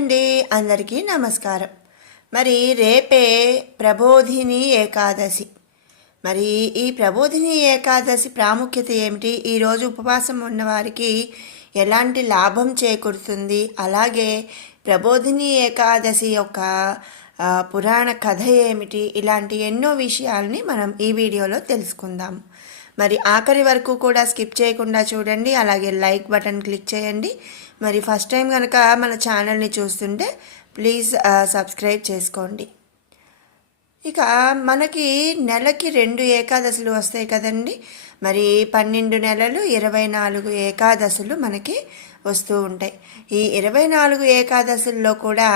అండి, అందరికీ నమస్కారం. మరి రేపే ప్రబోధిని ఏకాదశి. మరి ఈ ప్రబోధిని ఏకాదశి ప్రాముఖ్యత ఏమిటి? ఈరోజు ఉపవాసం ఉన్నవారికి ఎలాంటి లాభం చేకూరుతుంది? అలాగే ప్రబోధిని ఏకాదశి యొక్క పురాణ కథ ఏమిటి? ఇలాంటి ఎన్నో విషయాలని మనం ఈ వీడియోలో తెలుసుకుందాం. మరి ఆఖరి వరకు కూడా స్కిప్ చేయకుండా చూడండి. అలాగే లైక్ బటన్ క్లిక్ చేయండి. మరి ఫస్ట్ టైం కనుక మన ఛానల్ని చూస్తుంటే ప్లీజ్ సబ్స్క్రైబ్ చేసుకోండి. ఇక మనకి నెలకి 2 ఏకాదశులు వస్తాయి కదండి. మరి 12 నెలలు 24 ఏకాదశులు మనకి వస్తూ ఉంటాయి. ఈ 24 ఏకాదశుల్లో కూడా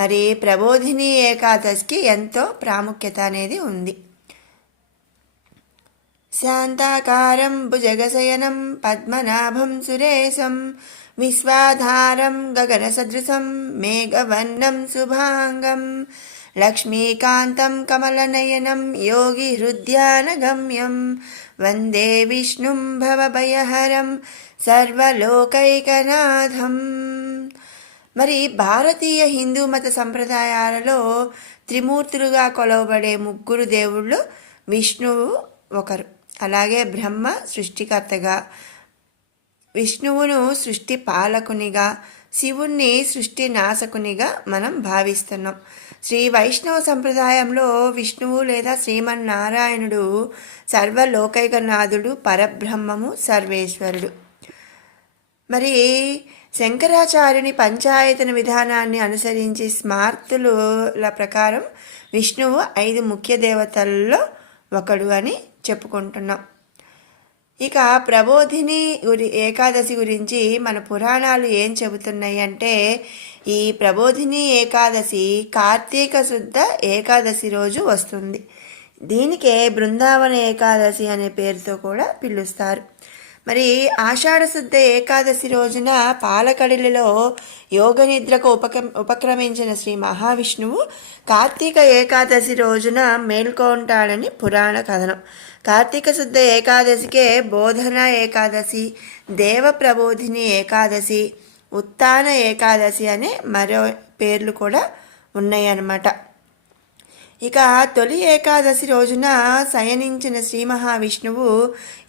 మరి ప్రబోధిని ఏకాదశికి ఎంతో ప్రాముఖ్యత అనేది ఉంది. శాంతాకారం భుజగశయనం పద్మనాభం సురేశం విశ్వాధారం గగనసదృశం మేఘవర్ణం శుభాంగం లక్ష్మీకాంతం కమలనయనం యోగి హృద్యానగమ్యం వందే విష్ణుం భవభయహరం సర్వలోకైకనాథం. మరి భారతీయ హిందూ మత సంప్రదాయాలలో త్రిమూర్తులుగా కొలవబడే 3 దేవుళ్ళు విష్ణువు ఒకరు. అలాగే బ్రహ్మ సృష్టికర్తగా, విష్ణువును సృష్టి పాలకునిగా, శివుణ్ణి సృష్టి నాశకునిగా మనం భావిస్తున్నాం. శ్రీ వైష్ణవ సంప్రదాయంలో విష్ణువు లేదా శ్రీమన్నారాయణుడు సర్వలోకైకనాథుడు, పరబ్రహ్మము, సర్వేశ్వరుడు. మరి శంకరాచార్యుని పంచాయతన విధానాన్ని అనుసరించి స్మార్తుల ప్రకారం విష్ణువు 5 ముఖ్య దేవతల్లో ఒకడు అని చెప్పుకుంటున్నాం. ఇక ప్రబోధిని ఏకాదశి గురించి మన పురాణాలు ఏం చెబుతున్నాయి అంటే, ఈ ప్రబోధిని ఏకాదశి కార్తీక శుద్ధ ఏకాదశి రోజు వస్తుంది. దీనికే బృందావన ఏకాదశి అనే పేరుతో కూడా పిలుస్తారు. మరి ఆషాఢ శుద్ధ ఏకాదశి రోజున పాలకడిలో యోగ నిద్రకు ఉపక్రమించిన శ్రీ మహావిష్ణువు కార్తీక ఏకాదశి రోజున మేల్కొంటాడని పురాణ కథనం. కార్తీక శుద్ధ ఏకాదశికే బోధన ఏకాదశి, దేవ ప్రబోధిని ఏకాదశి, ఉత్తాన ఏకాదశి అనే మరో పేర్లు కూడా ఉన్నాయన్నమాట. ఇక తొలి ఏకాదశి రోజున శయనించిన శ్రీ మహావిష్ణువు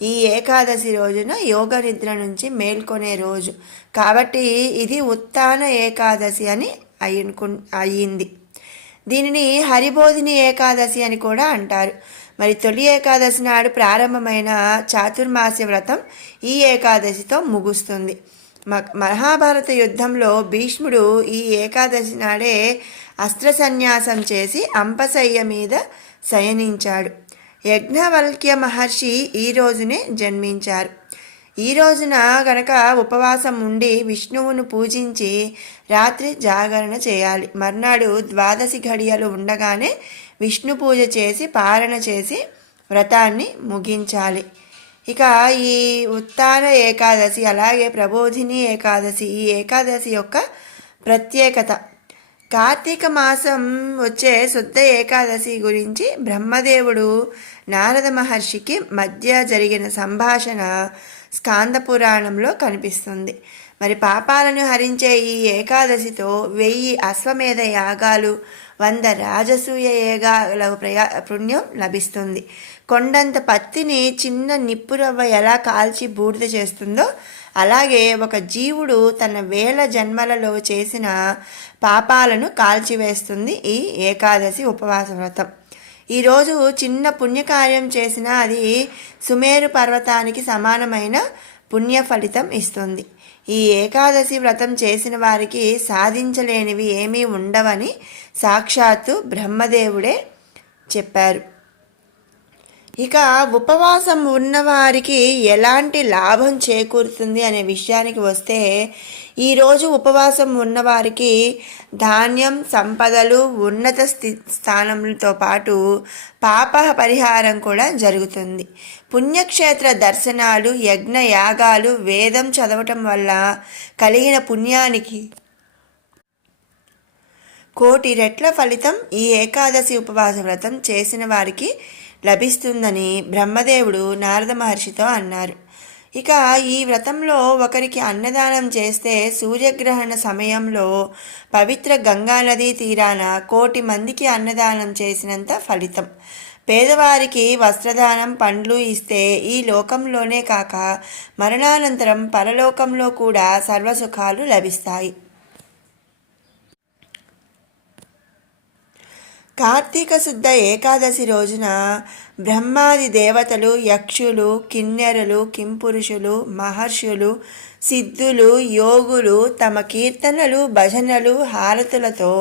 ఈ ఏకాదశి రోజున యోగ నిద్ర నుంచి మేల్కొనే రోజు కాబట్టి ఇది ఉత్తాన ఏకాదశి అని అయ్యింది. దీనిని హరిబోధిని ఏకాదశి అని కూడా అంటారు. మరి తొలి ఏకాదశి నాడు ప్రారంభమైన చాతుర్మాస్య వ్రతం ఈ ఏకాదశితో ముగుస్తుంది. మహాభారత యుద్ధంలో భీష్ముడు ఈ ఏకాదశి నాడే అస్త్ర సన్యాసం చేసి అంపశయ్య మీద శయనించాడు. యజ్ఞవల్క్య మహర్షి ఈ రోజునే జన్మించారు. ఈ రోజున గనక ఉపవాసం ఉండి విష్ణువును పూజించి రాత్రి జాగరణ చేయాలి. మర్నాడు ద్వాదశి ఘడియలు ఉండగానే విష్ణు పూజ చేసి పారణ చేసి వ్రతాన్ని ముగించాలి. ఇక ఈ ఉత్తాన ఏకాదశి అలాగే ప్రబోధిని ఏకాదశి, ఈ ఏకాదశి యొక్క ప్రత్యేకత. కార్తీక మాసం వచ్చే శుద్ధ ఏకాదశి గురించి బ్రహ్మదేవుడు నారద మహర్షికి మధ్య జరిగిన సంభాషణ స్కాంద పురాణంలో కనిపిస్తుంది. మరి పాపాలను హరించే ఈ ఏకాదశితో 1000 అశ్వమేధ యాగాలు, 100 రాజసూయ యాగాల పుణ్యం లభిస్తుంది. కొండంత పత్తిని చిన్న నిప్పురవ్వ ఎలా కాల్చి బూడిద చేస్తుందో అలాగే ఒక జీవుడు తన 1000 జన్మలలో చేసిన పాపాలను కాల్చివేస్తుంది ఈ ఏకాదశి ఉపవాస వ్రతం. ఈరోజు చిన్న పుణ్యకార్యం చేసినా అది సుమేరు పర్వతానికి సమానమైన పుణ్య ఫలితం ఇస్తుంది. ఈ ఏకాదశి వ్రతం చేసిన వారికి సాధించలేనివి ఏమీ ఉండవని సాక్షాత్తు బ్రహ్మదేవుడే చెప్పారు. ఇక ఉపవాసం ఉన్నవారికి ఎలాంటి లాభం చేకూరుతుంది అనే విషయానికి వస్తే, ఈరోజు ఉపవాసం ఉన్నవారికి ధాన్యం, సంపదలు, ఉన్నత స్థానంతో పాటు పాప పరిహారం కూడా జరుగుతుంది. పుణ్యక్షేత్ర దర్శనాలు, యజ్ఞ యాగాలు, వేదం చదవటం వల్ల కలిగిన పుణ్యానికి 1,000,000 రెట్ల ఫలితం ఈ ఏకాదశి ఉపవాస వ్రతం చేసిన వారికి లభిస్తుందని బ్రహ్మదేవుడు నారద మహర్షితో అన్నారు. ఇక ఈ వ్రతంలో ఒకరికి అన్నదానం చేస్తే సూర్యగ్రహణ సమయంలో పవిత్ర గంగానదీ తీరాన 1,00,00,000 మందికి అన్నదానం చేసినంత ఫలితం. పేదవారికి వస్త్రదానం, పండ్లు ఇస్తే ఈ లోకంలోనే కాక మరణానంతరం పరలోకంలో కూడా సర్వసుఖాలు లభిస్తాయి. కార్తీక శుద్ధ ఏకాదశి రోజున బ్రహ్మాది దేవతలు, యక్షులు, కిన్నెరులు, కింపురుషులు, మహర్షులు, సిద్ధులు, యోగులు తమ కీర్తనలు, భజనలు, హారతులతో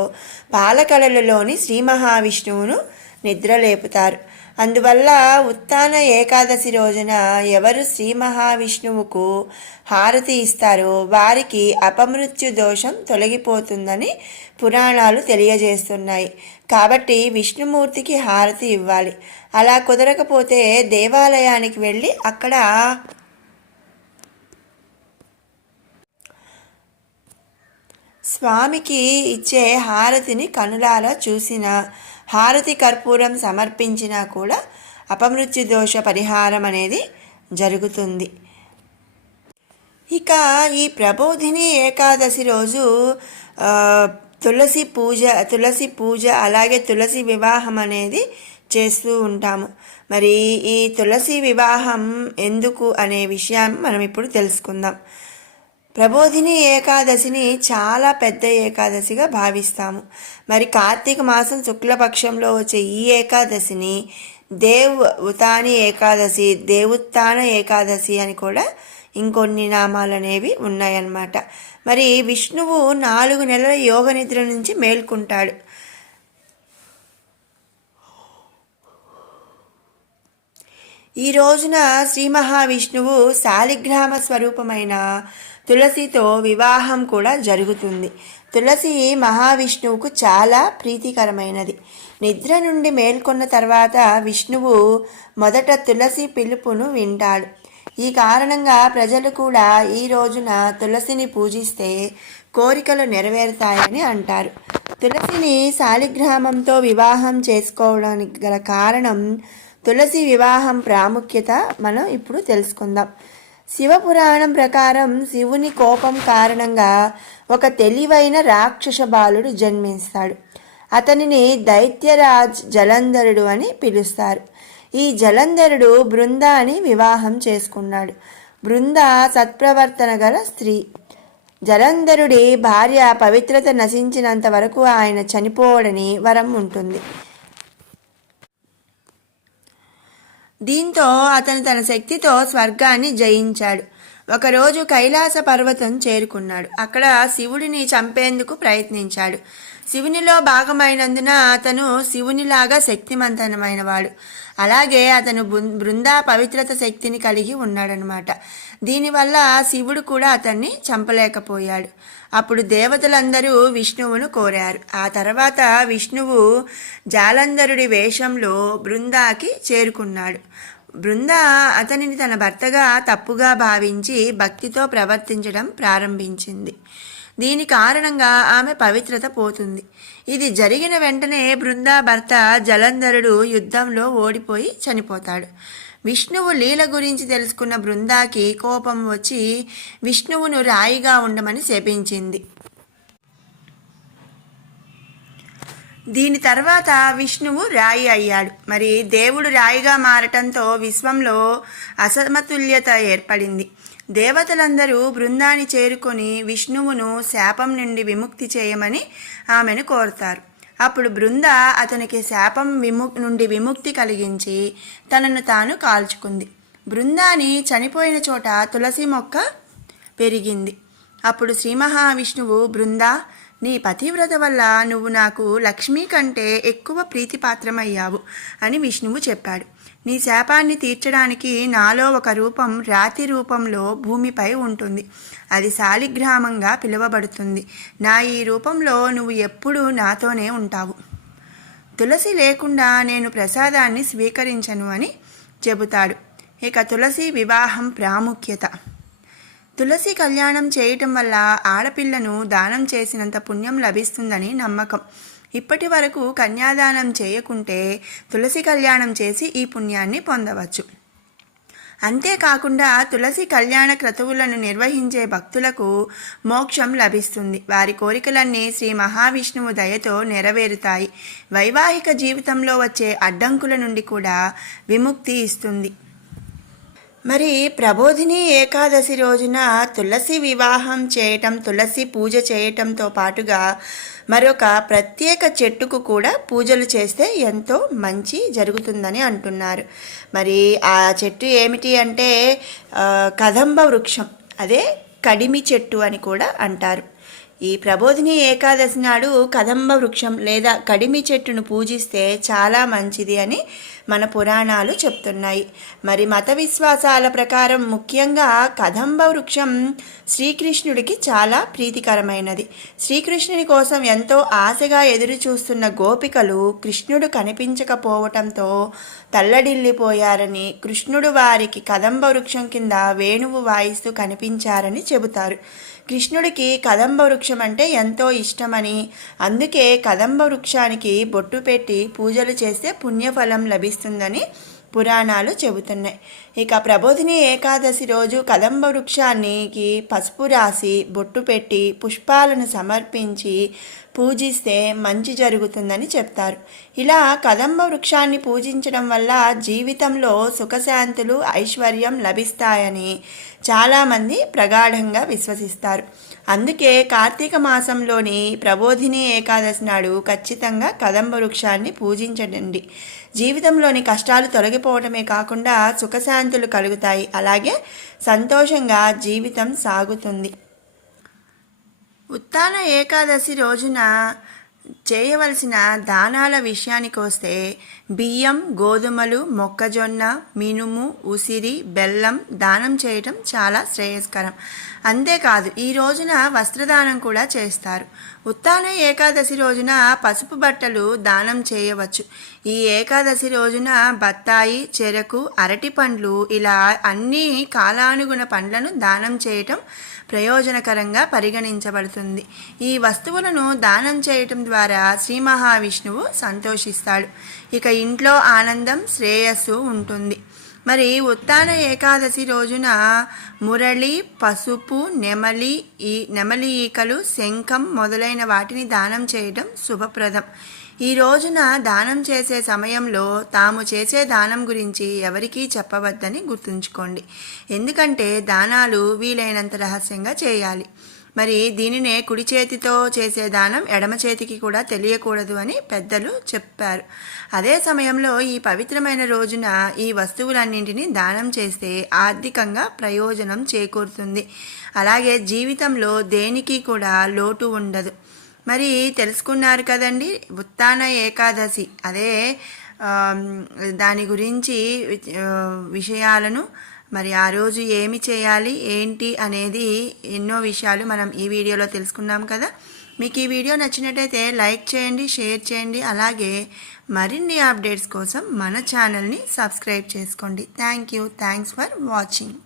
పాలకడలలోని శ్రీ మహావిష్ణువును నిద్రలేపుతారు. అందువల్ల ఉత్తాన ఏకాదశి రోజున ఎవరు శ్రీ మహావిష్ణువుకు హారతి ఇస్తారో వారికి అపమృత్యు దోషం తొలగిపోతుందని పురాణాలు తెలియజేస్తున్నాయి. కాబట్టి విష్ణుమూర్తికి హారతి ఇవ్వాలి. అలా కుదరకపోతే దేవాలయానికి వెళ్ళి అక్కడ స్వామికి ఇచ్చే హారతిని కనులారా చూసిన, హారతి కర్పూరం సమర్పించినా కూడా అపమృత్యు దోష పరిహారం అనేది జరుగుతుంది. ఇక ఈ ప్రబోధిని ఏకాదశి రోజు తులసి పూజ అలాగే తులసి వివాహం అనేది చేస్తూ ఉంటాము. మరి ఈ తులసి వివాహం ఎందుకు అనే విషయం మనం ఇప్పుడు తెలుసుకుందాం. ప్రబోధిని ఏకాదశిని చాలా పెద్ద ఏకాదశిగా భావిస్తాము. మరి కార్తీక మాసం శుక్లపక్షంలో వచ్చే ఈ ఏకాదశిని ఉతాని ఏకాదశి, దేవుత్తాన ఏకాదశి అని కూడా ఇంకొన్ని నామాలు అనేవి ఉన్నాయన్నమాట. మరి విష్ణువు 4 నెలల యోగ నిద్ర నుంచి మేల్కుంటాడు. ఈ రోజున శ్రీ మహావిష్ణువు శాలిగ్రామ స్వరూపమైన తులసితో వివాహం కూడా జరుగుతుంది. తులసి మహావిష్ణువుకు చాలా ప్రీతికరమైనది. నిద్ర నుండి మేల్కొన్న తర్వాత విష్ణువు మొదట తులసి పిలుపును వింటాడు. ఈ కారణంగా ప్రజలు కూడా ఈ రోజున తులసిని పూజిస్తే కోరికలు నెరవేరుతాయని అంటారు. తులసిని శాలిగ్రామంతో వివాహం చేసుకోవడానికి గల కారణం, తులసి వివాహం ప్రాముఖ్యత మనం ఇప్పుడు తెలుసుకుందాం. శివపురాణం ప్రకారం శివుని కోపం కారణంగా ఒక తెలివైన రాక్షస బాలుడు జన్మిస్తాడు. అతనిని దైత్యరాజ్ జలంధరుడు అని పిలుస్తారు. ఈ జలంధరుడు బృందాని వివాహం చేసుకున్నాడు. బృంద సత్ప్రవర్తన గల స్త్రీ. జలంధరుడి భార్య పవిత్రత నశించినంత వరకు ఆయన చనిపోవడని వరం ఉంటుంది. దీంతో అతను తన శక్తితో స్వర్గాన్ని జయించాడు. ఒకరోజు కైలాస పర్వతం చేరుకున్నాడు. అక్కడ శివుడిని చంపేందుకు ప్రయత్నించాడు. శివునిలో భాగమైనందున అతను శివునిలాగా శక్తిమంతమైనవాడు. అలాగే అతను బృందా పవిత్రత శక్తిని కలిగి ఉన్నాడనమాట. దీనివల్ల శివుడు కూడా అతన్ని చంపలేకపోయాడు. అప్పుడు దేవతలందరూ విష్ణువును కోరారు. ఆ తర్వాత విష్ణువు జాలంధరుడి వేషంలో బృందాకి చేరుకున్నాడు. బృంద అతనిని తన భర్తగా తప్పుగా భావించి భక్తితో ప్రవర్తించడం ప్రారంభించింది. దీని కారణంగా ఆమె పవిత్రత పోతుంది. ఇది జరిగిన వెంటనే బృందా భర్త జలంధరుడు యుద్ధంలో ఓడిపోయి చనిపోతాడు. విష్ణువు లీల గురించి తెలుసుకున్న బృందాకి కోపం వచ్చి విష్ణువును రాయిగా ఉండమని శపించింది. దీని తర్వాత విష్ణువు రాయి అయ్యాడు. మరి దేవుడు రాయిగా మారటంతో విశ్వంలో అసమతుల్యత ఏర్పడింది. దేవతలందరూ బృందాన్ని చేరుకొని విష్ణువును శాపం నుండి విముక్తి చేయమని ఆమెను కోరుతారు. అప్పుడు బృంద అతనికి శాపం నుండి విముక్తి కలిగించి తనను తాను కాల్చుకుంది. బృందాని చనిపోయిన చోట తులసి మొక్క పెరిగింది. అప్పుడు శ్రీ మహావిష్ణువు, బృందా, నీ పతివ్రత వల్ల నువ్వు నాకు లక్ష్మీ కంటే ఎక్కువ ప్రీతిపాత్రమయ్యావు అని విష్ణువు చెప్పాడు. నీ శాపాన్ని తీర్చడానికి నాలో ఒక రూపం రాతి రూపంలో భూమిపై ఉంటుంది. అది శాలిగ్రామంగా పిలువబడుతుంది. నా ఈ రూపంలో నువ్వు ఎప్పుడూ నాతోనే ఉంటావు. తులసి లేకుండా నేను ప్రసాదాన్ని స్వీకరించను అని చెబుతాడు. ఇక తులసి వివాహం ప్రాముఖ్యత. తులసి కళ్యాణం చేయటం వల్ల ఆడపిల్లను దానం చేసినంత పుణ్యం లభిస్తుందని నమ్మకం. ఇప్పటి వరకు కన్యాదానం చేయకుంటే తులసి కళ్యాణం చేసి ఈ పుణ్యాన్ని పొందవచ్చు. అంతేకాకుండా తులసి కళ్యాణ క్రతువులను నిర్వహించే భక్తులకు మోక్షం లభిస్తుంది. వారి కోరికలన్నీ శ్రీ మహావిష్ణువు దయతో నెరవేరుతాయి. వైవాహిక జీవితంలో వచ్చే అడ్డంకుల నుండి కూడా విముక్తి ఇస్తుంది. మరి ప్రబోధిని ఏకాదశి రోజున తులసి వివాహం చేయటం, తులసి పూజ చేయటంతో పాటుగా మరొక ప్రత్యేక చెట్టుకు కూడా పూజలు చేస్తే ఎంతో మంచి జరుగుతుందని అంటున్నారు. మరి ఆ చెట్టు ఏమిటి అంటే కదంబ వృక్షం, అదే కడిమి చెట్టు అని కూడా అంటారు. ఈ ప్రబోధిని ఏకాదశి నాడు కదంబ వృక్షం లేదా కడిమి చెట్టును పూజిస్తే చాలా మంచిది అని మన పురాణాలు చెప్తున్నాయి. మరి మత విశ్వాసాల ప్రకారం ముఖ్యంగా కదంబ వృక్షం శ్రీకృష్ణుడికి చాలా ప్రీతికరమైనది. శ్రీకృష్ణుని కోసం ఎంతో ఆశగా ఎదురు చూస్తున్న గోపికలు కృష్ణుడు కనిపించకపోవటంతో తల్లడిల్లిపోయారని, కృష్ణుడు వారికి కదంబ వృక్షం కింద వేణువు వాయిస్తూ కనిపించారని చెబుతారు. కృష్ణుడికి కదంబ వృక్షం అంటే ఎంతో ఇష్టమని, అందుకే కదంబ వృక్షానికి బొట్టు పెట్టి పూజలు చేస్తే పుణ్యఫలం లభిస్తుందని పురాణాలు చెబుతున్నాయి. ఇక ప్రబోధిని ఏకాదశి రోజు కదంబ వృక్షానికి పసుపు రాసి బొట్టు పెట్టి పుష్పాలను సమర్పించి పూజిస్తే మంచి జరుగుతుందని చెప్తారు. ఇలా కదంబ వృక్షాన్ని పూజించడం వల్ల జీవితంలో సుఖశాంతులు, ఐశ్వర్యం లభిస్తాయని చాలామంది ప్రగాఢంగా విశ్వసిస్తారు. అందుకే కార్తీక మాసంలోని ప్రబోధిని ఏకాదశి నాడు ఖచ్చితంగా కదంబ వృక్షాన్ని పూజించండి. జీవితంలోని కష్టాలు తొలగిపోవడమే కాకుండా సుఖశాంతులు కలుగుతాయి. అలాగే సంతోషంగా జీవితం సాగుతుంది. ఉత్తాన ఏకాదశి రోజున చేయవలసిన దానాల విషయానికి వస్తే బియ్యం, గోధుమలు, మొక్కజొన్న, మినుము, ఉసిరి, బెల్లం దానం చేయటం చాలా శ్రేయస్కరం. అంతేకాదు ఈ రోజున వస్త్రదానం కూడా చేస్తారు. ఉత్తాన ఏకాదశి రోజున పసుపు బట్టలు దానం చేయవచ్చు. ఈ ఏకాదశి రోజున బత్తాయి, చెరకు, అరటి పండ్లు ఇలా అన్ని కాలానుగుణ పండ్లను దానం చేయటం ప్రయోజనకరంగా పరిగణించబడుతుంది. ఈ వస్తువులను దానం చేయటం ద్వారా శ్రీ మహావిష్ణువు సంతోషిస్తాడు. ఇక ఇంట్లో ఆనందం, శ్రేయస్సు ఉంటుంది. మరి ఉత్తాన ఏకాదశి రోజున మురళి, పసుపు, నెమలి ఈకలు, శంఖం మొదలైన వాటిని దానం చేయడం శుభప్రదం. ఈ రోజున దానం చేసే సమయంలో తాము చేసే దానం గురించి ఎవరికీ చెప్పవద్దని గుర్తుంచుకోండి. ఎందుకంటే దానాలు వీలైనంత రహస్యంగా చేయాలి. మరి దీనినే కుడి చేతితో చేసే దానం ఎడమ చేతికి కూడా తెలియకూడదు అని పెద్దలు చెప్పారు. అదే సమయంలో ఈ పవిత్రమైన రోజున ఈ వస్తువులన్నింటినీ దానం చేస్తే ఆర్థికంగా ప్రయోజనం చేకూరుతుంది. అలాగే జీవితంలో దేనికి కూడా లోటు ఉండదు. మరి తెలుసుకున్నారు కదండి ఉత్తాన ఏకాదశి, అదే దాని గురించి విషయాలను. మరి ఆ రోజు ఏమి చేయాలి ఏంటి అనేది ఎన్నో విషయాలు మనం ఈ వీడియోలో తెలుసుకున్నాం కదా. మీకు ఈ వీడియో నచ్చినట్టయితే లైక్ చేయండి, షేర్ చేయండి. అలాగే మరిన్ని అప్డేట్స్ కోసం మన ఛానల్ని సబ్స్క్రైబ్ చేసుకోండి. Thanks for watching.